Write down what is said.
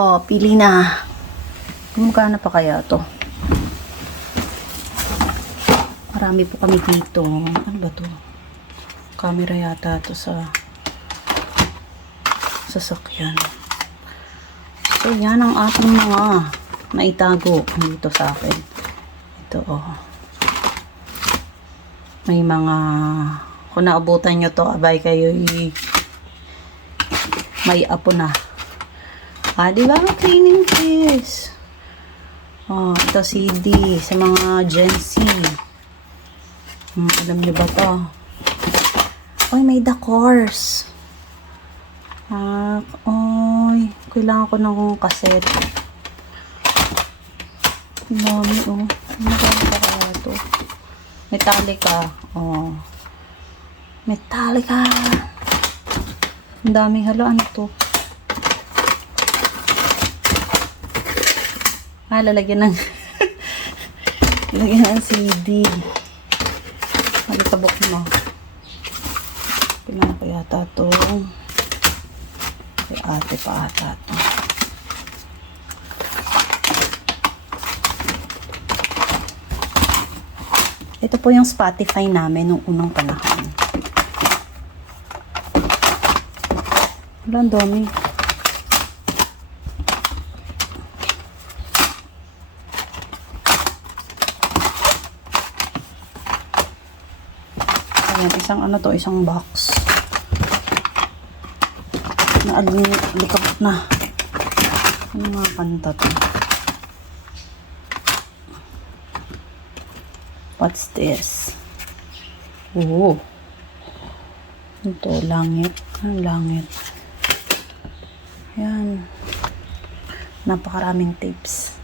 O, pili na. Magkano pa kaya to? Marami po kami dito. Ano ba to? Camera yata to sa sasakyan. So, yan ang ating mga naitago dito sa akin. Ito, oh. May mga, kung naabutan nyo to, abay kayo may apo na. Diba? Cleaning case. Oh, ito CD sa mga Gen Z. Alam nyo ba to? Oy, may The Course. Oy, kailangan ko ng cassette. Dami, oh. Ano ba kaya ito? Metallica. Oh. Metallica. Ang daming halo. Ano to? Lalagyan ng lalagyan ng CD. Tabok mo. Kailangan ko yata to. Kay ate pa ata to. Ito po yung Spotify namin nung unang panahon. Wala, ang dami. Ayan, isang ano to, isang box. Naalikabot na. Ano mga kanta to? What's this? Oh. Ito, langit. Ang langit. Ayan. Napakaraming tapes.